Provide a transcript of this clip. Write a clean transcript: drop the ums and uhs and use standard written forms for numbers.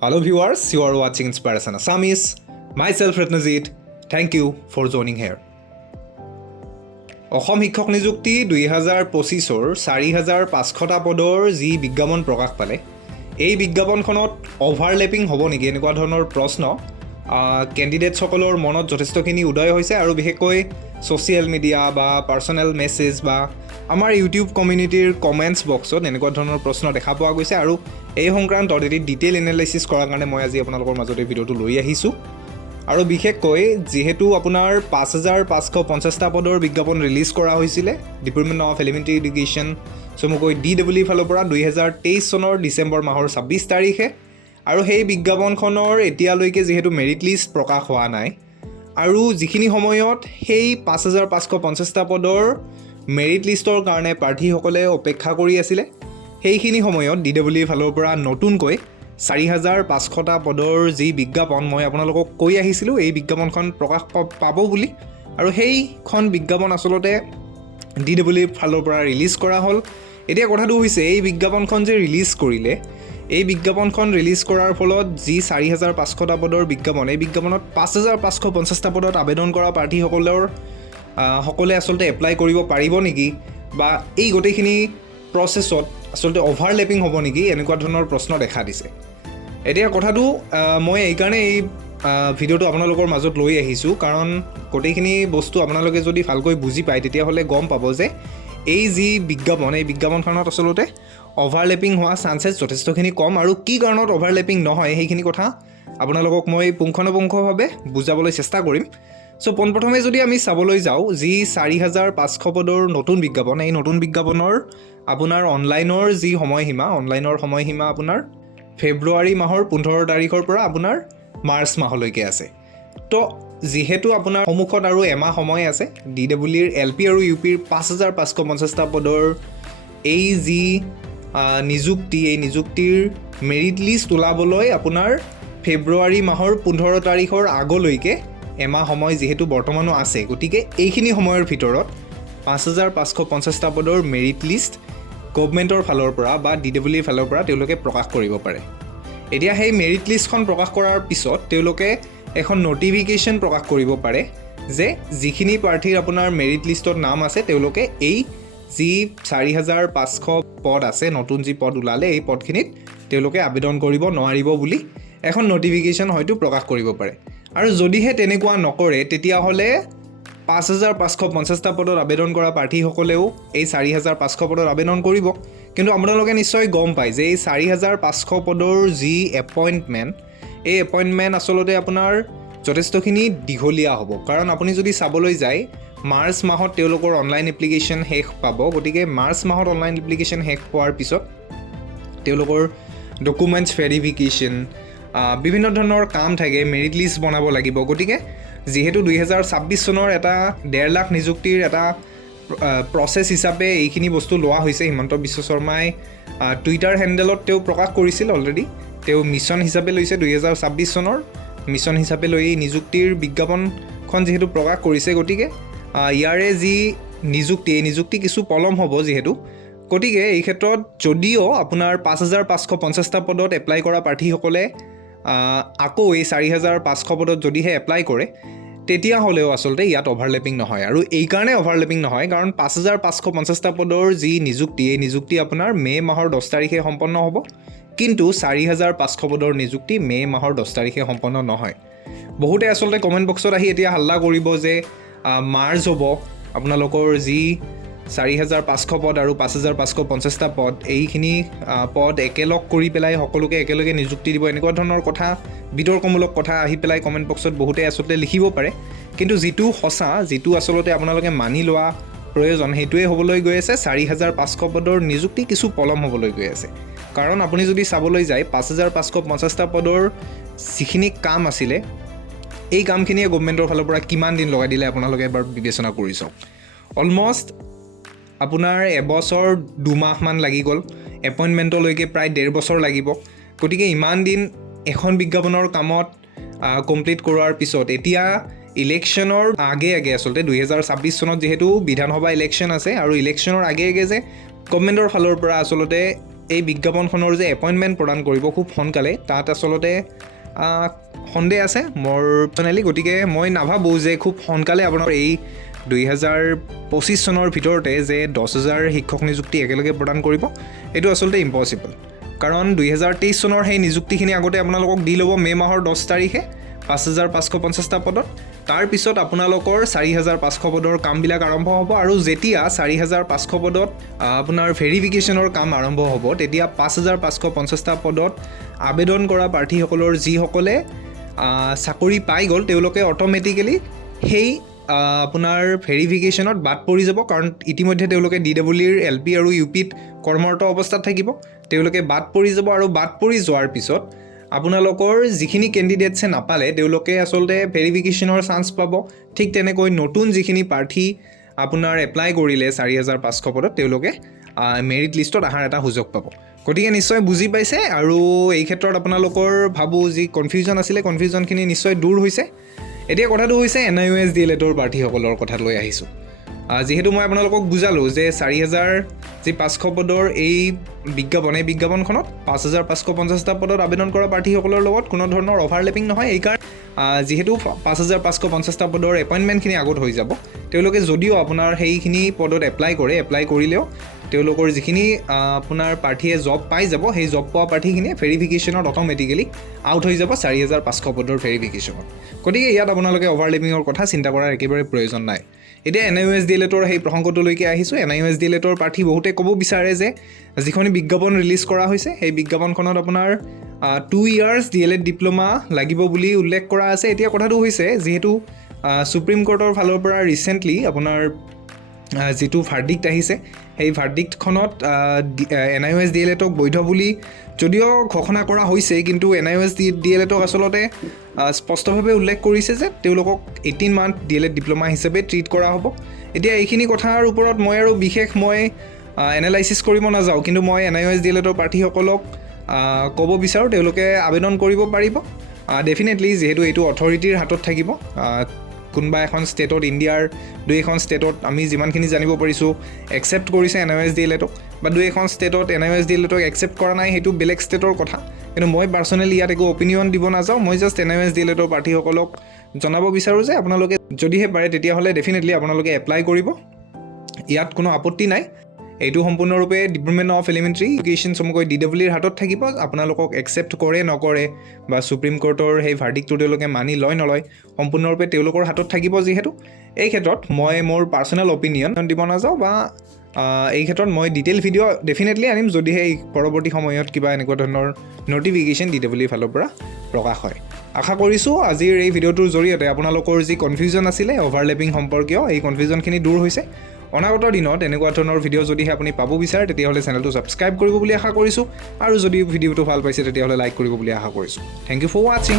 Hello viewers, you are watching Inspiration Assamese. Myself Ratnajit. Thank you for joining here. Assam শিক্ষক নিযুক্তি 2025ৰ 4500টা পদৰ যি বিজ্ঞাপন প্ৰকাশ পালে এই বিজ্ঞাপনখনত অভাৰলেপিং হ'ব নেকি এনেকুৱা ধৰণৰ প্ৰশ্ন কেণ্ডিডেটসকলৰ মনত যথেষ্টখিনি উদয় হৈছে আৰু বিশেষকৈ ছ'চিয়েল মিডিয়া বা পাৰ্চনেল মেছেজ বা আমাৰ ইউটিউব কমিউনিটিৰ কমেণ্টছ বক্সত এনেকুৱা ধৰণৰ প্ৰশ্ন দেখা পোৱা গৈছে আৰু এই সংক্ৰান্তত এটি ডিটেইল এনালাইচিছ কৰাৰ কাৰণে মই আজি আপোনালোকৰ মাজতে ভিডিঅ'টো লৈ আহিছোঁ আৰু বিশেষকৈ যেহেতু আপোনাৰ 5550টা পদৰ বিজ্ঞাপন ৰিলিজ কৰা হৈছিলে ডিপাৰ্টমেণ্ট অফ এলিমেণ্টাৰী এডুকেশ্যন চমুকৈ DEE ফালৰ পৰা 2023 চনৰ ডিচেম্বৰ মাহৰ 26 তাৰিখে আৰু সেই বিজ্ঞাপনখনৰ এতিয়ালৈকে যেহেতু মেৰিট লিষ্ট প্ৰকাশ হোৱা নাই আৰু যিখিনি সময়ত সেই 5550টা পদৰ মেৰিট লিষ্টৰ কাৰণে প্ৰাৰ্থীসকলে অপেক্ষা কৰি আছিলে সেইখিনি সময়ত DEE ফালৰ পৰা নতুনকৈ 4500টা পদৰ যি বিজ্ঞাপন মই আপোনালোকক কৈ আহিছিলোঁ এই বিজ্ঞাপনখন প্ৰকাশ পাব বুলি আৰু সেইখন বিজ্ঞাপন আচলতে DEE ফালৰ পৰা ৰিলিজ কৰা হ'ল এতিয়া কথাটো হৈছে এই বিজ্ঞাপনখন যে ৰিলিজ কৰিলে এই বিজ্ঞাপনখন ৰিলিজ কৰাৰ ফলত যি 4500টা পদৰ বিজ্ঞাপন এই বিজ্ঞাপনত 5550টা পদত আবেদন কৰা প্ৰাৰ্থীসকলে আচলতে এপ্লাই কৰিব পাৰিব নেকি বা এই গোটেইখিনি প্ৰচেছত আচলতে অভাৰলেপিং হ'ব নেকি এনেকুৱা ধৰণৰ প্ৰশ্ন দেখা দিছে এতিয়া কথাটো মই এইকাৰণে এই ভিডিঅ'টো আপোনালোকৰ মাজত লৈ আহিছোঁ কাৰণ গোটেইখিনি বস্তু আপোনালোকে যদি ভালকৈ বুজি পায় তেতিয়াহ'লে গম পাব যে এই যি বিজ্ঞাপন এই বিজ্ঞাপনখনত আচলতে অভাৰলেপিং হোৱা চান্সেছ যথেষ্টখিনি কম আৰু কি কাৰণত অভাৰলেপিং নহয় সেইখিনি কথা আপোনালোকক মই পুংখানুপুংখভাৱে বুজাবলৈ চেষ্টা কৰিম চ' পোনপ্ৰথমে যদি আমি চাবলৈ যাওঁ যি 4500 পদৰ নতুন বিজ্ঞাপন এই নতুন বিজ্ঞাপনৰ আপোনাৰ অনলাইনৰ যি সময়সীমা আপোনাৰ ফেব্ৰুৱাৰী মাহৰ 15 তাৰিখৰ পৰা আপোনাৰ মাৰ্চ মাহলৈকে আছে তো যেহেতু আপোনাৰ সন্মুখত আৰু এমাহ সময় আছে DEEৰ LP আৰু UPৰ 5550টা পদৰ এই যি নিযুক্তি এই নিযুক্তিৰ মেৰিট লিষ্ট ওলাবলৈ আপোনাৰ ফেব্ৰুৱাৰী মাহৰ 15 তাৰিখৰ আগলৈকে এমাহ সময় যেহেতু বৰ্তমানো আছে গতিকে এইখিনি সময়ৰ ভিতৰত 5550টা পদৰ মেৰিট লিষ্ট গভৰ্ণমেণ্টৰ ফালৰ পৰা বা DEEৰ ফালৰ পৰা তেওঁলোকে প্ৰকাশ কৰিব পাৰে এতিয়া সেই মেৰিট লিষ্টখন প্ৰকাশ কৰাৰ পিছত তেওঁলোকে এখন নটিফিকেশ্যন প্ৰকাশ কৰিব পাৰে যে যিখিনি প্ৰাৰ্থীৰ আপোনাৰ মেৰিট লিষ্টত নাম আছে তেওঁলোকে এই যি 4500 পদ আছে নতুন যি পদ ওলালে এই পদখিনিত তেওঁলোকে আবেদন কৰিব নোৱাৰিব বুলি এখন নটিফিকেশ্যন হয়তো প্ৰকাশ কৰিব পাৰে আৰু যদিহে তেনেকুৱা নকৰে তেতিয়াহ'লে 5550টা পদত আবেদন কৰা প্ৰাৰ্থীসকলেও এই 4500 পদত আবেদন কৰিব কিন্তু আপোনালোকে নিশ্চয় গম পায় যে এই 4500 পদৰ যি এপইণ্টমেণ্ট এই এপইণ্টমেণ্ট আচলতে আপোনাৰ যথেষ্টখিনি দীঘলীয়া হ'ব কাৰণ আপুনি যদি চাবলৈ যায় মাৰ্চ মাহত তেওঁলোকৰ অনলাইন এপ্লিকেশ্যন শেষ পাব গতিকে মাৰ্চ মাহত অনলাইন এপ্লিকেশ্যন শেষ পোৱাৰ পিছত তেওঁলোকৰ ডকুমেণ্টছ ভেৰিফিকেশ্যন বিভিন্ন ধৰণৰ কাম থাকে মেৰিট লিষ্ট বনাব লাগিব গতিকে যেহেতু 2026 চনৰ এটা 1.5 লাখ নিযুক্তিৰ এটা প্ৰচেছ হিচাপে এইখিনি বস্তু লোৱা হৈছে হিমন্ত বিশ্ব শৰ্মাই টুইটাৰ হেণ্ডেলত তেওঁ প্ৰকাশ কৰিছিল অলৰেডি তেওঁ মিছন হিচাপে লৈছে 2026 চনৰ মিছন হিচাপে লৈ এই নিযুক্তিৰ বিজ্ঞাপনখন যিহেতু প্ৰকাশ কৰিছে গতিকে ইয়াৰে যি নিযুক্তি কিছু পলম হ'ব যিহেতু গতিকে এই ক্ষেত্ৰত যদিও আপোনাৰ 5550টা পদত এপ্লাই কৰা প্ৰাৰ্থীসকলে আকৌ এই 4500 পদত যদিহে এপ্লাই কৰে তেতিয়াহ'লেও আচলতে ইয়াত অভাৰলেপিং নহয় আৰু এইকাৰণে অভাৰলেপিং নহয় কাৰণ 5550টা পদৰ যি নিযুক্তি এই নিযুক্তি আপোনাৰ মে' মাহৰ 10 তাৰিখে সম্পন্ন হ'ব কিন্তু 4500 পদৰ নিযুক্তি মে' মাহৰ 10 তাৰিখে সম্পন্ন নহয় বহুতে আচলতে কমেণ্ট বক্সত আহি এতিয়া হাল্লা কৰিব যে মাৰ্চ হ'ব আপোনালোকৰ যি 4500 পদ আৰু 5550টা পদ এইখিনি পদ একেলগ কৰি পেলাই সকলোকে একেলগে নিযুক্তি দিব এনেকুৱা ধৰণৰ কথা বিতৰ্কমূলক কথা আহি পেলাই কমেণ্ট বক্সত বহুতে আচলতে লিখিব পাৰে কিন্তু যিটো সঁচা যিটো আচলতে আপোনালোকে মানি লোৱা প্ৰয়োজন সেইটোৱে হ'বলৈ গৈ আছে 4500 পদৰ নিযুক্তি কিছু পলম হ'বলৈ গৈ আছে কাৰণ আপুনি যদি চাবলৈ যায় 5550টা পদৰ যিখিনি কাম আছিলে এই কামখিনিয়ে গভৰ্ণমেণ্টৰ ফালৰ পৰা কিমান দিন লগাই দিলে আপোনালোকে এবাৰ বিবেচনা কৰি চাওক অলমষ্ট আপোনাৰ এবছৰ 2 মাহমান লাগি গ'ল এপইণ্টমেণ্টলৈকে প্ৰায় 1.5 বছৰ লাগিব গতিকে ইমান দিন এখন বিজ্ঞাপনৰ কামত কমপ্লিট কৰাৰ পিছত এতিয়া ইলেকশ্যনৰ আগে আচলতে 2026 চনত যেহেতু বিধানসভা ইলেকশ্যন আছে আৰু ইলেকশ্যনৰ আগে যে গভৰ্ণমেণ্টৰ ফালৰ পৰা আচলতে এই বিজ্ঞাপনখনৰ যে এপইণ্টমেণ্ট প্ৰদান কৰিব খুব সোনকালে তাত আচলতে সন্দেহ আছে মোৰ পাৰ্চনেলি। গতিকে মই নাভাবোঁ যে খুব সোনকালে আপোনাৰ এই 2025 চনৰ ভিতৰতে যে 10,000 শিক্ষক নিযুক্তি একেলগে প্ৰদান কৰিব, এইটো আচলতে ইম্পচিবল। কাৰণ 2023 চনৰ সেই নিযুক্তিখিনি আগতে আপোনালোকক দি ল'ব মে' মাহৰ 10 তাৰিখে 5,550টা পদত। তাৰপিছত আপোনালোকৰ 4,500 পদৰ কামবিলাক আৰম্ভ হ'ব আৰু যেতিয়া 4,500 পদত আপোনাৰ ভেৰিফিকেশ্যনৰ কাম আৰম্ভ হ'ব তেতিয়া 5,550টা পদত আবেদন কৰা প্ৰাৰ্থীসকলৰ যিসকলে চাকৰি পাই গ'ল তেওঁলোকে অট'মেটিকেলি সেই আপোনাৰ ভেৰিফিকেশ্যনত বাদ পৰি যাব। কাৰণ ইতিমধ্যে তেওঁলোকে DEE LP আৰু UPত কৰ্মৰত অৱস্থাত থাকিব, তেওঁলোকে বাদ পৰি যাব আৰু বাদ পৰি যোৱাৰ পিছত আপোনালোকৰ যিখিনি কেণ্ডিডেটছে নাপালে তেওঁলোকে আচলতে ভেৰিফিকেশ্যনৰ চান্স পাব। ঠিক তেনেকৈ নতুন যিখিনি প্ৰাৰ্থী আপোনাৰ এপ্লাই কৰিলে 4,500 পদত তেওঁলোকে মেৰিট লিষ্টত অহাৰ এটা সুযোগ পাব। গতিকে নিশ্চয় বুজি পাইছে আৰু এই ক্ষেত্ৰত আপোনালোকৰ ভাবোঁ যি কনফিউজন আছিলে কনফিউজনখিনি নিশ্চয় দূৰ হৈছে। এতিয়া কথাটো হৈছে NIOS DLEDৰ প্ৰাৰ্থীসকলৰ কথা লৈ আহিছোঁ। যিহেতু মই আপোনালোকক বুজালোঁ যে 4,500 পদৰ এই বিজ্ঞাপনখনত 5,550টা পদত আবেদন কৰা প্ৰাৰ্থীসকলৰ লগত কোনো ধৰণৰ অভাৰলেপিং নহয়। এইকাৰণে যিহেতু 5,550টা পদৰ এপইণ্টমেণ্টখিনি আগত হৈ যাব, তেওঁলোকে যদিও আপোনাৰ সেইখিনি পদত এপ্লাই কৰিলেও তেওঁলোকৰ যিখিনি আপোনাৰ প্ৰাৰ্থীয়ে জব পাই যাব সেই জব পোৱা প্ৰাৰ্থীখিনিয়ে ভেৰিফিকেশ্যনত অট'মেটিকেলি আউট হৈ যাব 4,500 পদৰ ভেৰিফিকেশ্যনত। গতিকে ইয়াত আপোনালোকে অভাৰলেপিঙৰ কথা চিন্তা কৰাৰ একেবাৰে প্ৰয়োজন নাই। এতিয়া NIOS DLEDৰ সেই প্ৰসংগটোলৈকে আহিছোঁ। NIOS DLEDৰ প্ৰাৰ্থী বহুতে ক'ব বিচাৰে যে যিখন বিজ্ঞাপন ৰিলিজ কৰা হৈছে সেই বিজ্ঞাপনখনত আপোনাৰ 2 years DLED ডিপ্ল'মা লাগিব বুলি উল্লেখ কৰা আছে। এতিয়া কথাটো হৈছে যিহেতু সুপ্ৰিম কোৰ্টৰ ফালৰ পৰা ৰিচেণ্টলি আপোনাৰ যিটো ভাৰ্ডিক্ট আহিছে সেই ভাৰ্ডিক্টখনত NIOS DLEDক বৈধ বুলি যদিও ঘোষণা কৰা হৈছে, কিন্তু NIOS DLEDক আচলতে স্পষ্টভাৱে উল্লেখ কৰিছে যে তেওঁলোকক 18 month DLED ডিপ্ল'মা হিচাপে ট্ৰিট কৰা হ'ব। এতিয়া এইখিনি কথাৰ ওপৰত মই আৰু বিশেষ এনালাইচিছ কৰিব নাযাওঁ, কিন্তু মই NIOS DLEDৰ প্ৰাৰ্থীসকলক ক'ব বিচাৰোঁ তেওঁলোকে আবেদন কৰিব পাৰিব ডেফিনেটলি, যিহেতু এইটো অথৰিটিৰ হাতত থাকিব। কোনোবা এখন ষ্টেটত, ইণ্ডিয়াৰ 2-এখন ষ্টেটত আমি যিমানখিনি জানিব পাৰিছোঁ একচেপ্ট কৰিছে NIOS DLEDক, বা 2-এখন ষ্টেটত NIOS DLEDক একচেপ্ট কৰা নাই, সেইটো বেলেগ ষ্টেটৰ কথা। কিন্তু মই পাৰ্চনেলি ইয়াত একো অপিনিয়ন দিব নাযাওঁ। মই জাষ্ট NIOS DLEDৰ প্ৰাৰ্থীসকলক জনাব বিচাৰোঁ যে আপোনালোকে যদিহে পাৰে তেতিয়াহ'লে ডেফিনেটলি আপোনালোকে এপ্লাই কৰিব, ইয়াত কোনো আপত্তি নাই। এইটো সম্পূৰ্ণৰূপে ডিপাৰ্টমেণ্ট অফ এলিমেণ্টাৰী এডুকেশ্যন চমুকৈ DEEৰ হাতত থাকিব। আপোনালোকক একচেপ্ট কৰে নকৰে বা সুপ্ৰিম কোৰ্টৰ সেই ভাৰ্ডিক্টটো তেওঁলোকে মানি লয় নলয় সম্পূৰ্ণৰূপে তেওঁলোকৰ হাতত থাকিব। যিহেতু এই ক্ষেত্ৰত মই মোৰ পাৰ্চনেল অপিনিয়ন দিব নাযাওঁ, বা এই ক্ষেত্ৰত মই ডিটেইল ভিডিঅ' ডেফিনেটলি আনিম যদিহে এই পৰৱৰ্তী সময়ত কিবা এনেকুৱা ধৰণৰ নটিফিকেশ্যন DEEৰ ফালৰ পৰা প্ৰকাশ হয়। আশা কৰিছোঁ আজিৰ এই ভিডিঅ'টোৰ জৰিয়তে আপোনালোকৰ যি কনফিউজন আছিলে অভাৰলেপিং সম্পৰ্কীয় এই কনফিউজনখিনি দূৰ হৈছে। অনাগত দিনত এনেকুৱা ধৰণৰ ভিডিঅ' যদিহে আপুনি পাব বিচাৰে তেতিয়াহ'লে চেনেলটো ছাবস্ক্ৰাইব কৰিব বুলি আশা কৰিছোঁ, আৰু যদি ভিডিঅ'টো ভাল পাইছে তেতিয়াহ'লে লাইক কৰিব বুলি আশা কৰিছোঁ। থেংক ইউ ফৰ ৱাচিং।